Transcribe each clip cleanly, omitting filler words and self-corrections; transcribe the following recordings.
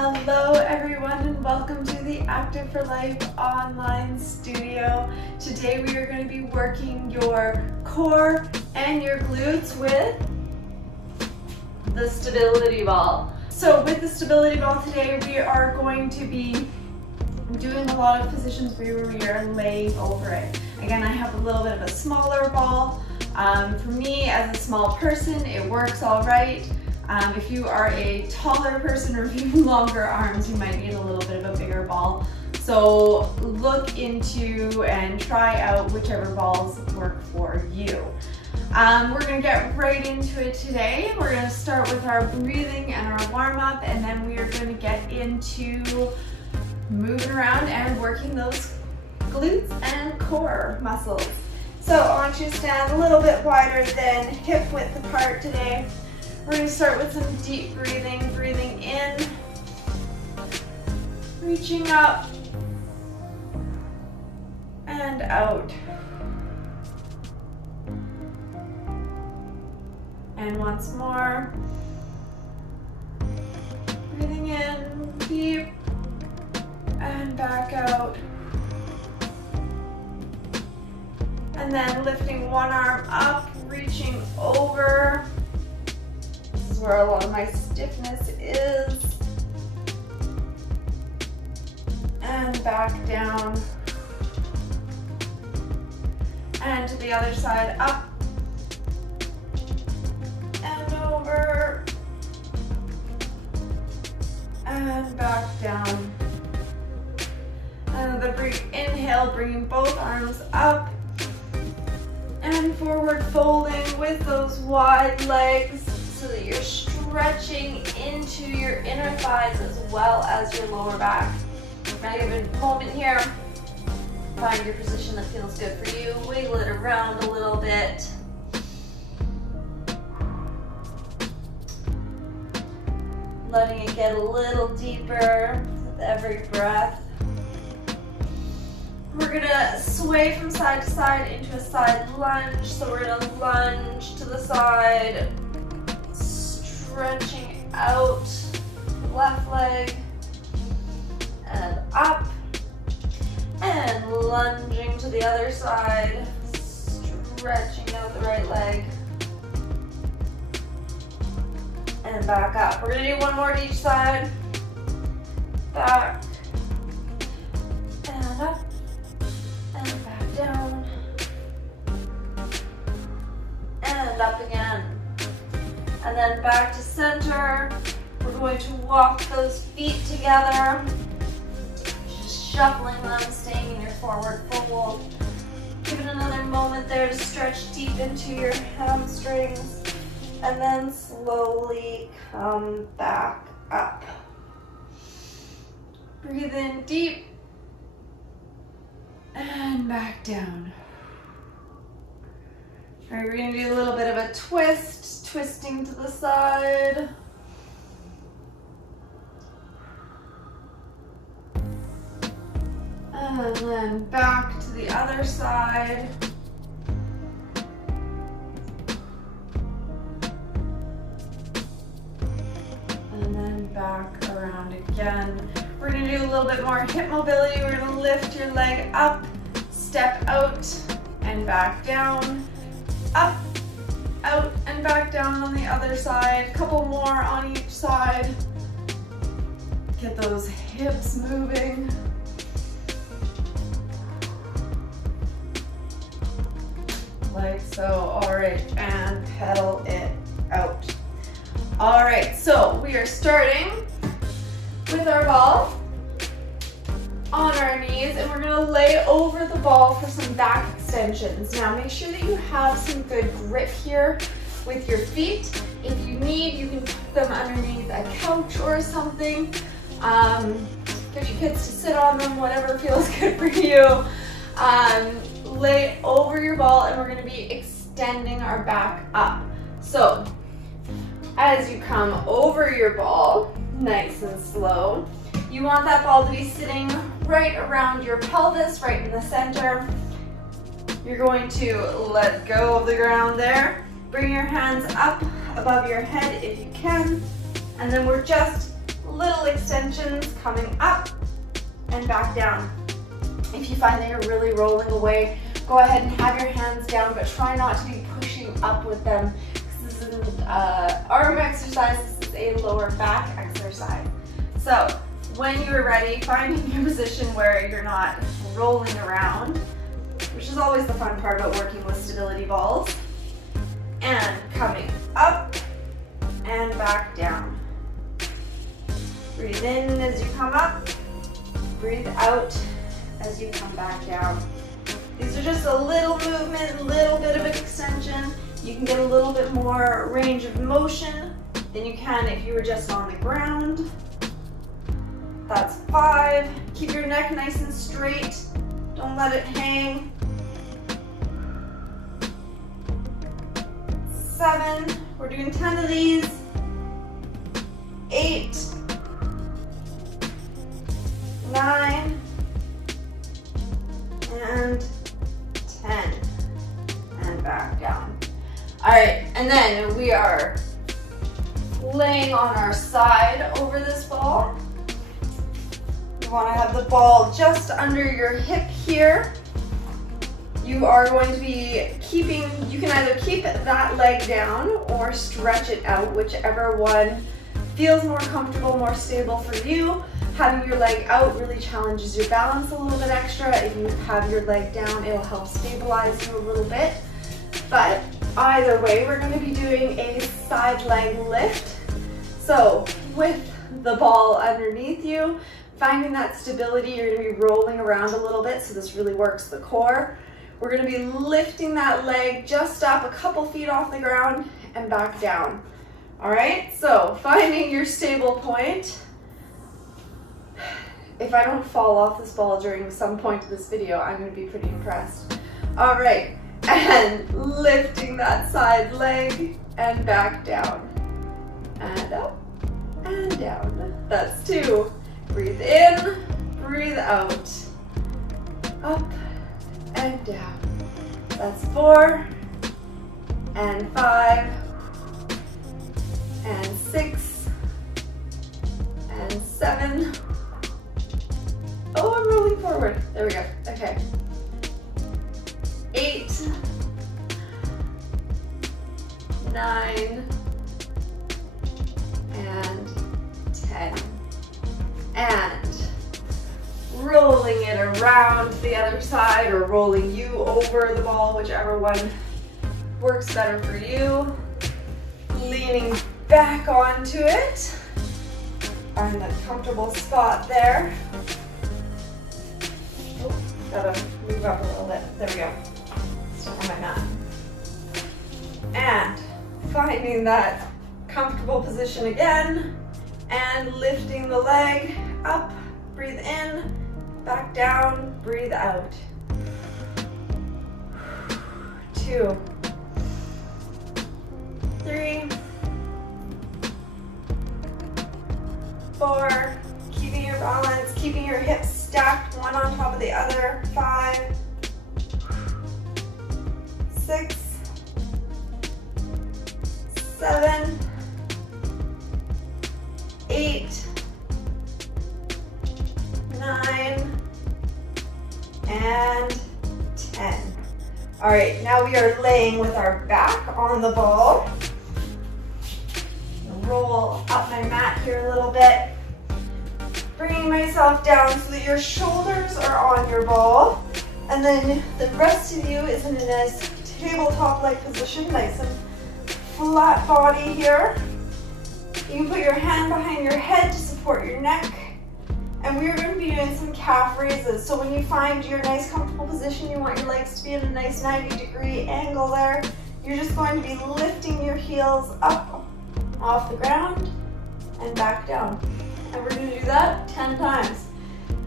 Hello everyone and welcome to the Active for Life online studio. Today we are going to be working your core and your glutes with the stability ball. So with the stability ball today we are going to be doing a lot of positions where we are laying over it. Again, I have a little bit of a smaller ball. For me as a small person it works all right. If you are a taller person or if you have longer arms, you might need a little bit of a bigger ball. So look into and try out whichever balls work for you. We're going to get right into it today. We're going to start with our breathing and our warm-up, and then we are going to get into moving around and working those glutes and core muscles. So I want you to stand a little bit wider than hip width apart today. We're going to start with some deep breathing, breathing in, reaching up, and out. And once more, breathing in, deep, and back out. And then lifting one arm up, reaching over. Where a lot of my stiffness is, and back down, and to the other side, up and over and back down. Another brief inhale, bringing both arms up and forward folding with those wide legs, so that you're stretching into your inner thighs as well as your lower back. Now give it a moment here. Find your position that feels good for you. Wiggle it around a little bit. Letting it get a little deeper with every breath. We're gonna sway from side to side into a side lunge. So we're gonna lunge to the side, stretching out left leg and up, and lunging to the other side, stretching out the right leg and back up. We're gonna do one more to each side. Back and up and back down and up again. And then back to center. We're going to walk those feet together, just shuffling them, staying in your forward fold. Give it another moment there to stretch deep into your hamstrings, and then slowly come back up. Breathe in deep and back down. All right, we're going to do a little bit of a twist, twisting to the side. And then back to the other side. And then back around again. We're going to do a little bit more hip mobility. We're going to lift your leg up, step out, and back down. Up, out, and back down on the other side. A couple more on each side. Get those hips moving. Like so. All right, and pedal it out. All right, so we are starting with our ball on our knees, and we're going to lay over the ball for some back extensions. Now make sure that you have some good grip here with your feet. If you need, you can put them underneath a couch or something. Get your kids to sit on them, whatever feels good for you. Lay over your ball, and we're going to be extending our back up. So as you come over your ball, nice and slow, you want that ball to be sitting right around your pelvis, right in the center. You're going to let go of the ground there. Bring your hands up above your head if you can. And then we're just little extensions coming up and back down. If you find that you're really rolling away, go ahead and have your hands down, but try not to be pushing up with them. This isn't an arm exercise, this is a lower back exercise. So when you're ready, finding your position where you're not rolling around, which is always the fun part about working with stability balls, and coming up and back down. Breathe in as you come up, breathe out as you come back down. These are just a little movement, a little bit of an extension. You can get a little bit more range of motion than you can if you were just on the ground. That's 5. Keep your neck nice and straight. Don't let it hang. 7. We're doing 10 of these. 8. 9. And 10. And back down. All right, and then we are laying on our side over this ball. You want to have the ball just under your hip here. You are going to be keeping, you can either keep that leg down or stretch it out, whichever one feels more comfortable, more stable for you. Having your leg out really challenges your balance a little bit extra. If you have your leg down, it'll help stabilize you a little bit. But either way, we're going to be doing a side leg lift. So with the ball underneath you, finding that stability, you're going to be rolling around a little bit, so this really works the core. We're going to be lifting that leg just up a couple feet off the ground and back down. All right, so finding your stable point. If I don't fall off this ball during some point of this video, I'm going to be pretty impressed. All right, and lifting that side leg and back down. And up and down. That's 2. Breathe in, breathe out. Up and down. That's 4 and 5 and 6 and 7. Oh, I'm rolling forward. There we go. Okay. 8, 9, and 10. And rolling it around to the other side or rolling you over the ball, whichever one works better for you. Leaning back onto it. Find that comfortable spot there. Oh, gotta move up a little bit. There we go. Stick on my mat. And finding that comfortable position again and lifting the leg up. Breathe in, back down, breathe out. 2, 3, 4, keeping your balance, keeping your hips stacked one on top of the other. 5, 6, 7, 8, 9, and 10. All right, now we are laying with our back on the ball. Roll up my mat here a little bit. Bringing myself down so that your shoulders are on your ball. And then the rest of you is in a nice tabletop-like position, nice and flat body here. You can put your hand behind your head to support your neck. And we are going to be doing some calf raises. So when you find your nice comfortable position, you want your legs to be in a nice 90-degree angle there. You're just going to be lifting your heels up off the ground and back down. And we're going to do that 10 times.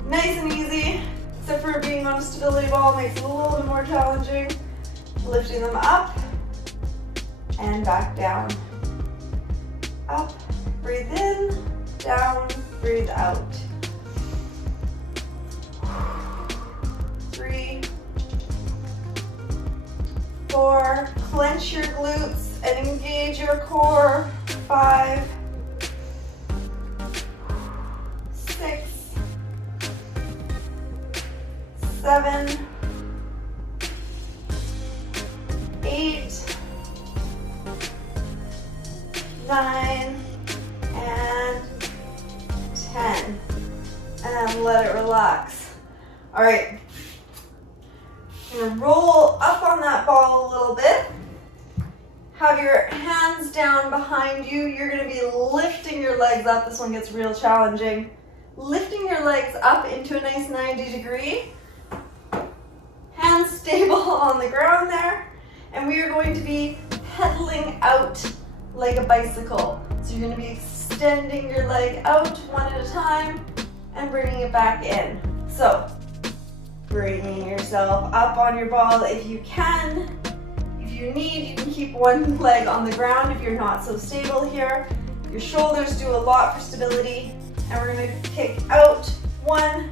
Nice and easy, except for being on a stability ball makes it a little bit more challenging. Lifting them up and back down. Up, breathe in, down, breathe out. 3, 4, clench your glutes and engage your core. 5, 7, 8, 9, and 10. And let it relax. All right. You're gonna roll up on that ball a little bit. Have your hands down behind you. You're gonna be lifting your legs up. This one gets real challenging. Lifting your legs up into a nice 90-degree. Hands stable on the ground there. And we are going to be pedaling out like a bicycle. So you're gonna be extending your leg out one at a time and bringing it back in. So, bringing yourself up on your ball if you can. If you need, you can keep one leg on the ground if you're not so stable here. Your shoulders do a lot for stability. And we're gonna kick out, 1,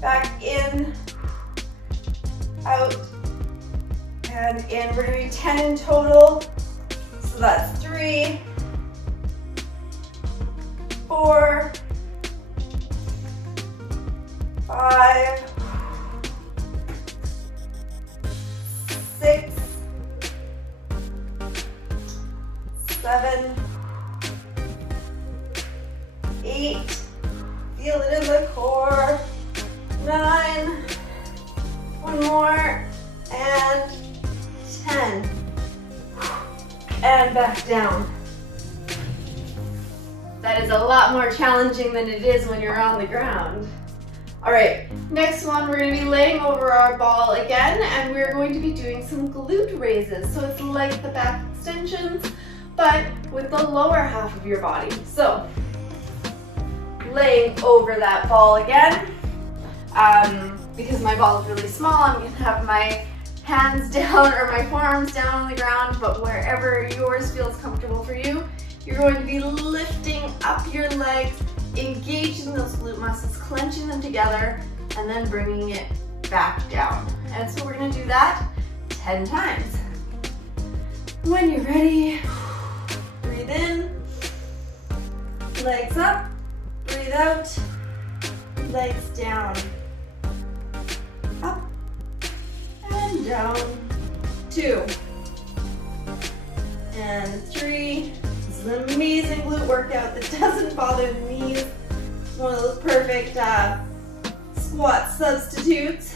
back in, out, and in. We're gonna do 10 in total. So that's 3, 4, 5, 6, 7, 8, feel it in the core, 9, one more, and 10. And back down. That is a lot more challenging than it is when you're on the ground. All right, next one, we're gonna be laying over our ball again, and we're going to be doing some glute raises. So it's like the back extensions, but with the lower half of your body. So, laying over that ball again. Because my ball is really small, I'm gonna have my hands down or my forearms down on the ground, but wherever yours feels comfortable for you, you're going to be lifting up your legs, engaging those glute muscles, clenching them together, and then bringing it back down. And so we're gonna do that 10 times. When you're ready, breathe in, legs up, breathe out, legs down, up, and down, 2, and 3. This is an amazing glute workout that doesn't bother the knees. It's one of those perfect squat substitutes.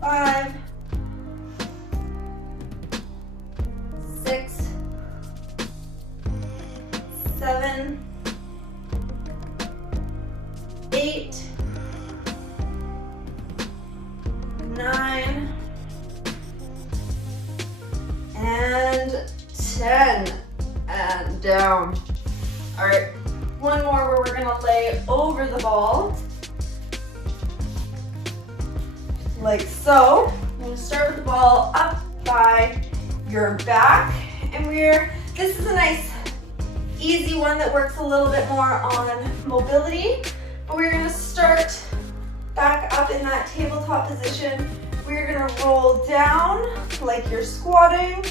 5, 6, 7, 8, 9, and 10, and down. All right, one more where we're gonna lay over the ball, like so. I'm gonna start with the ball up by your back, and this is a nice, easy one that works a little bit more on mobility, but we're gonna start back up in that tabletop position. We're gonna roll down like you're squatting,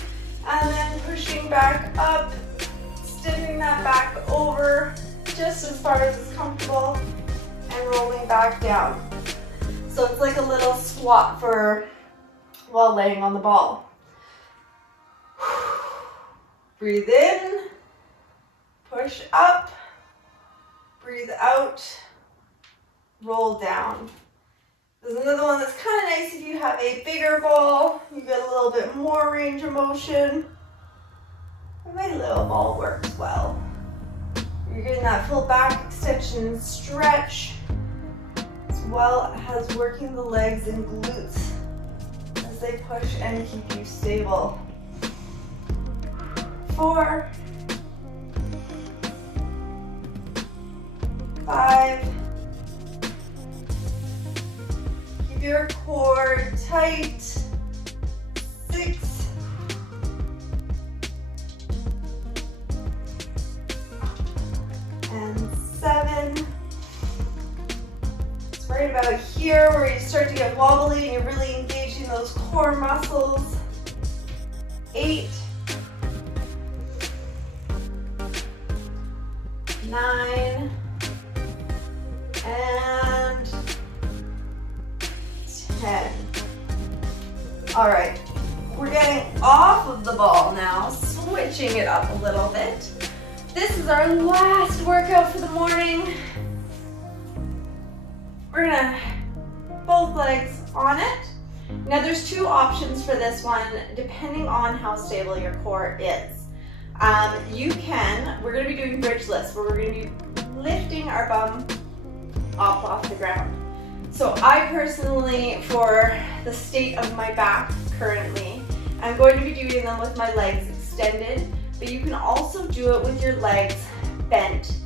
and then pushing back up, extending that back over just as far as is comfortable, and rolling back down. So it's like a little squat while laying on the ball. Breathe in, push up, breathe out, roll down. There's another one that's kind of nice if you have a bigger ball. You get a little bit more range of motion. My little ball works well. You're getting that full back extension and stretch, as well as working the legs and glutes as they push and keep you stable. 4, 5, keep your core tight. 6, and 7. It's right about here where you start to get wobbly and you're really engaging those core muscles. 8, 9, and All right, we're getting off of the ball now, switching it up a little bit. This is our last workout for the morning. We're gonna both legs on it. Now there's two options for this one, depending on how stable your core is. We're gonna be doing bridge lifts, where we're gonna be lifting our bum up off the ground. So I personally, for the state of my back currently, I'm going to be doing them with my legs extended, but you can also do it with your legs bent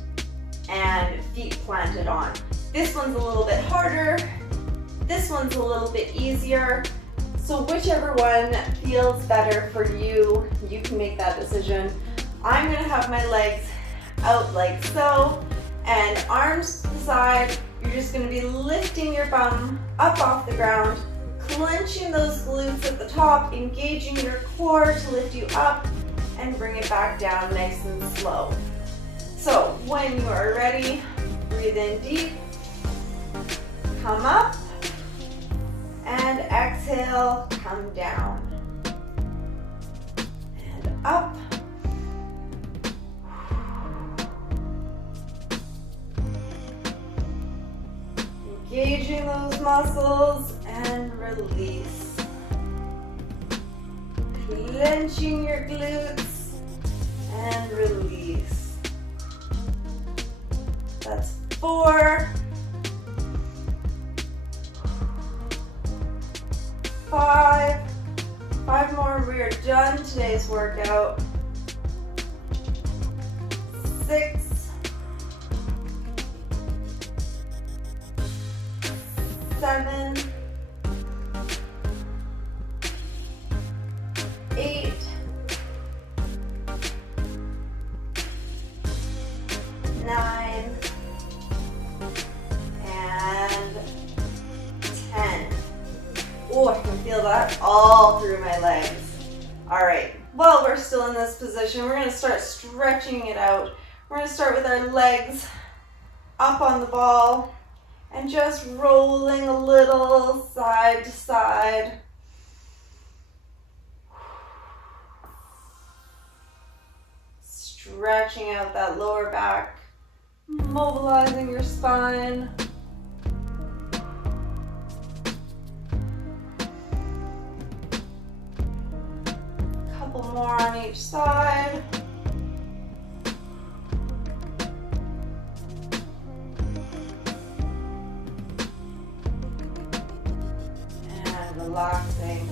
and feet planted on. This one's a little bit harder, this one's a little bit easier, so whichever one feels better for you, you can make that decision. I'm gonna have my legs out like so, and arms to the side. You're just gonna be lifting your bum up off the ground, clenching those glutes at the top, engaging your core to lift you up and bring it back down nice and slow. So when you are ready, breathe in deep, come up, and exhale, come down, and up, engaging those muscles, and release. Clenching your glutes, and release. That's 4, 5 more, we are done today's workout. 6, 7, 8, 9, and 10. Oh, I can feel that all through my legs. All right, while we're still in this position, we're gonna start stretching it out. We're gonna start with our legs up on the ball and just rolling a little side to side. Stretching out that lower back, mobilizing your spine. Couple more on each side. And relaxing,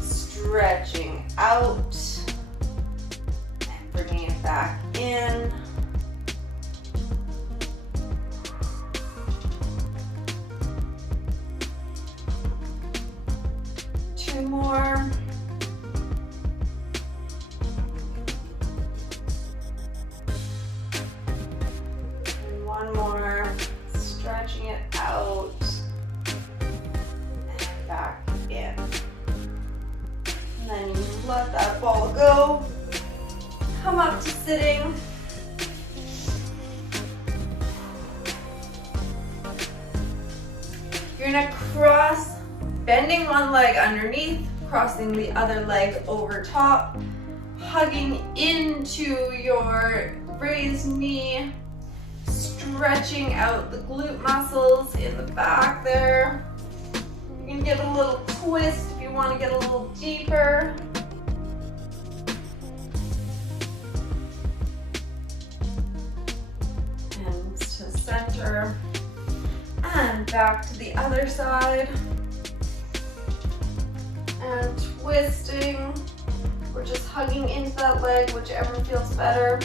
stretching out, and bringing it back in. Two more. And one more. Stretching it out and back in. And then you let that ball go. Come up to sitting. You're gonna cross, bending one leg underneath, crossing the other leg over top, hugging into your raised knee, stretching out the glute muscles in the back there. You can get a little twist if you want to get a little deeper. And to center. And back to the other side. And twisting. We're just hugging into that leg, whichever feels better.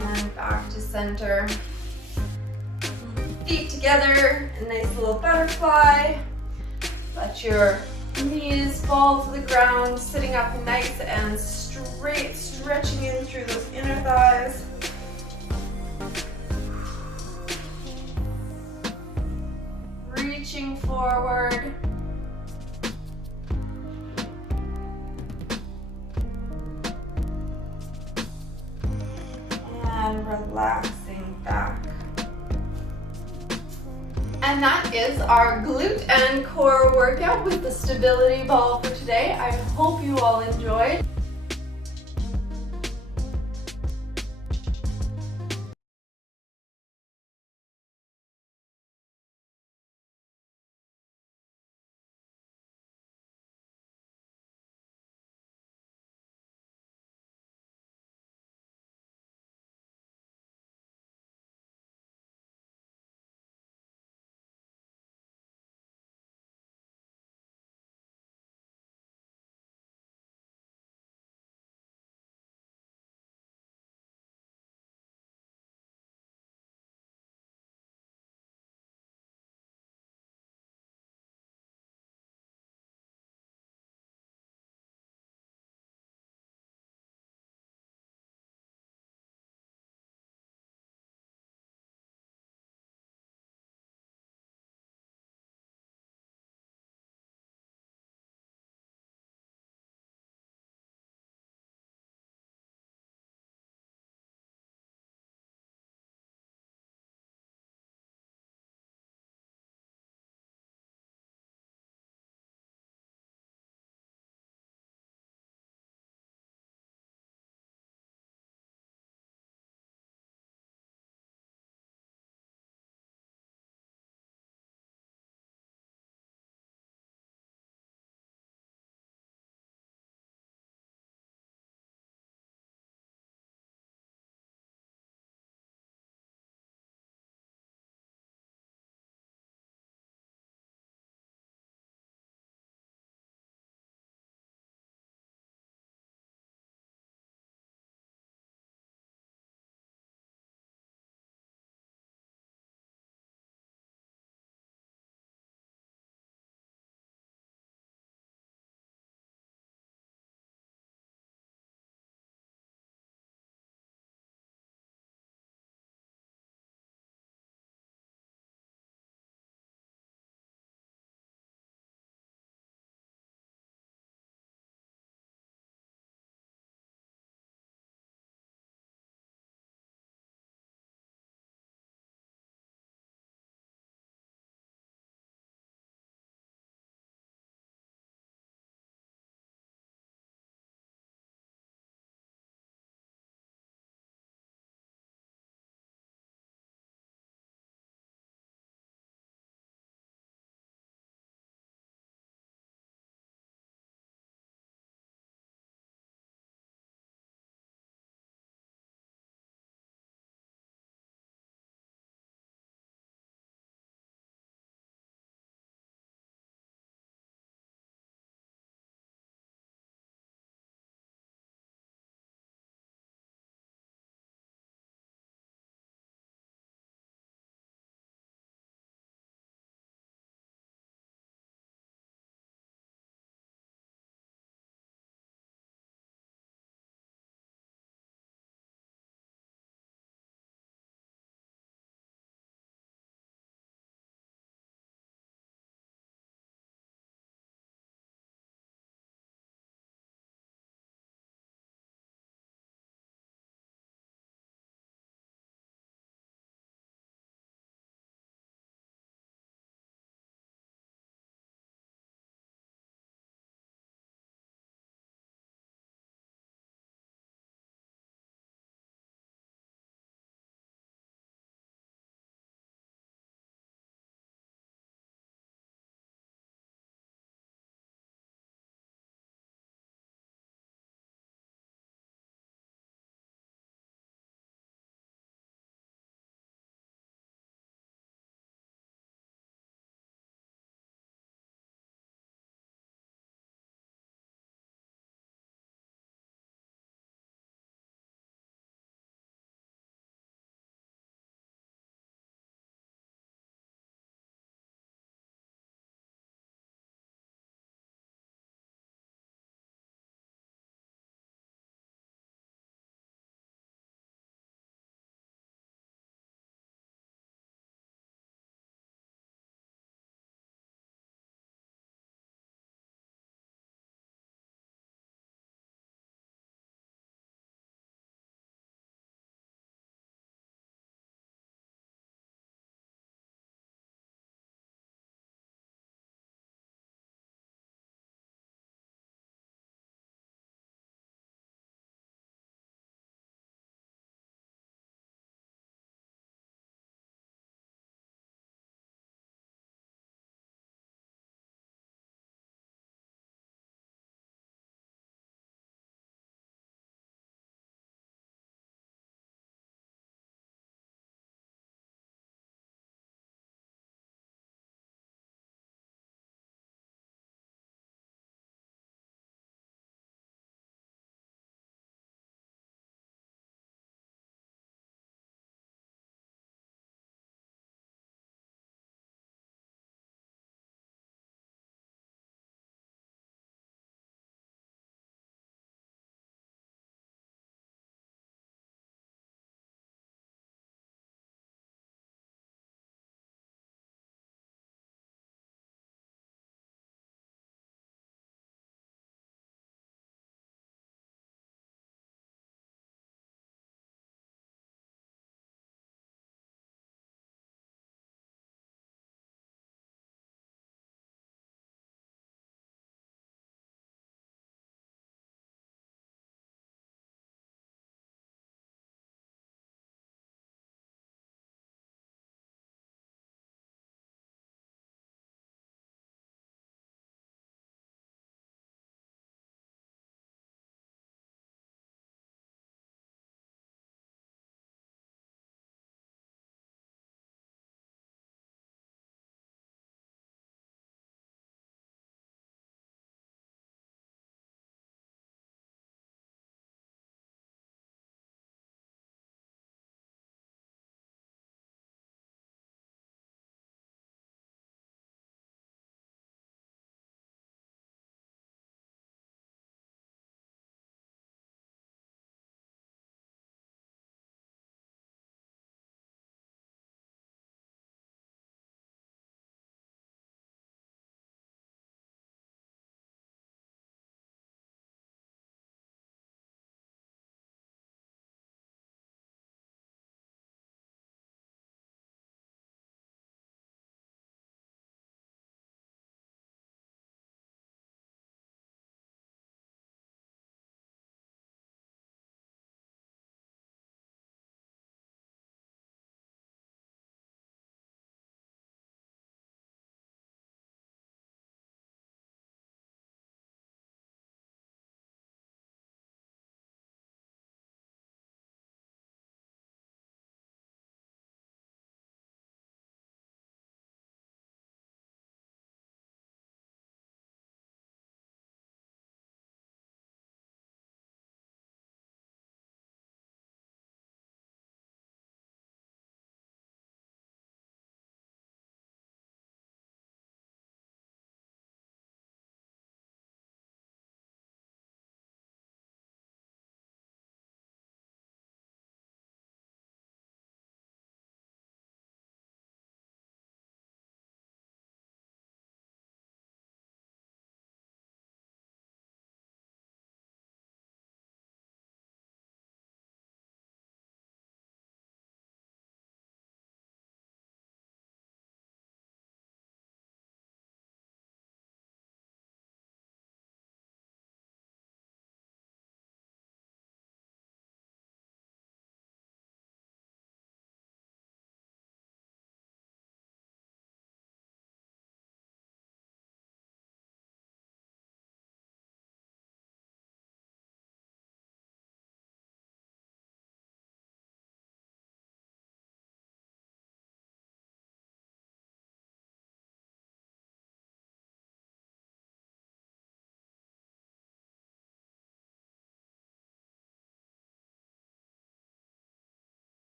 And back to center. Feet together, a nice little butterfly. Let your knees fall to the ground, sitting up nice and straight, stretching in through those inner thighs. Reaching forward. And relaxing back. And that is our glute and core workout with the stability ball for today. I hope you all enjoyed.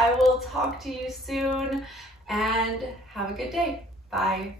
I will talk to you soon and have a good day. Bye.